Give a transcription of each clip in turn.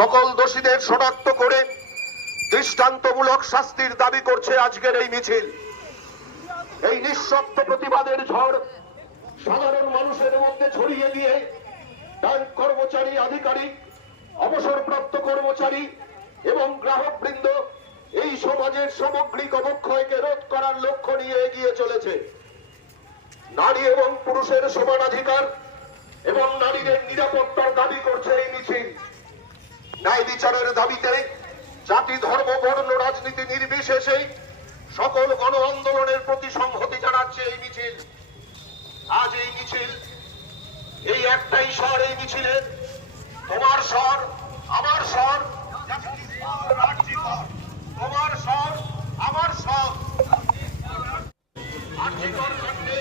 সকল দোষীদের শনাক্ত করে দৃষ্টান্তমূলক শাস্তির দাবি করছে আজকের এই মিছিল। এই নিঃশব্দ প্রতিবাদের ঝড় সাধারণ মানুষের মধ্যে ছড়িয়ে দিয়ে ব্যাংক কর্মচারী, আধিকারিক, অবসরপ্রাপ্ত কর্মচারী এবং গ্রাহকবৃন্দ এই সমাজের সামগ্রিক অবক্ষয়কে রোধ করার লক্ষ্য নিয়ে এগিয়ে চলেছে। নারী এবং পুরুষের সমানাধিকার এবং নারীদের নিরাপত্তার দাবি করছে এই মিছিল ন্যায় বিচারের দাবিতে জাতি, ধর্ম, বর্ণ, রাজনীতি নির্বিশেষে সকল গণ আন্দোলনের প্রতি সংহতি জানাচ্ছে এই মিছিল। আজ এই মিছিল, এই একটাই স্বর এই মিছিলে। তোমার স্বর, আমার স্বর, তোমার স্বর, আমার স্বর। আর্থিকর কাণ্ডে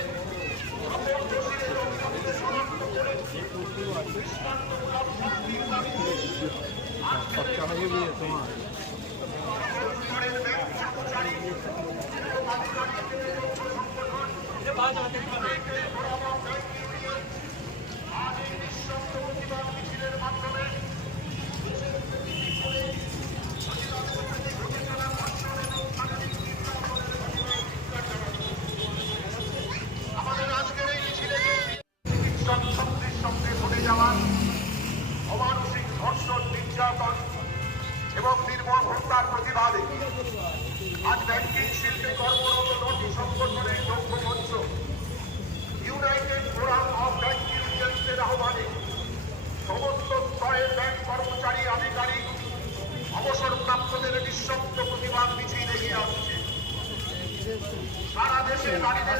সকল দোষীদের অভিযোগকে শনাক্ত করে দৃষ্টান্তমূলক শাস্তির দাবিতে আমাদের আজকের এই মিছিলে শিক্ষক শক্তির সঙ্গে ঘটে যাওয়া অমানসিক ধর্ষণ নির্যাতন এবং নির্মল হত্যার প্রতিবাদে আজ ব্যাংকিং, শিল্পে, কর্মরত নটি সংগঠনের লক্ষ্য মঞ্চ ইউনাইটেড ফোরাম অফ ব্যাংকিং ইউনিয়নসের আহ্বানে সমস্ত স্তরের ব্যাংক কর্মচারী, আধিকারিক, অবসরপ্রাপ্তদের নিঃশব্দ প্রতিবাদ মিছিল এগিয়ে আসছে। সারা দেশে নারীদের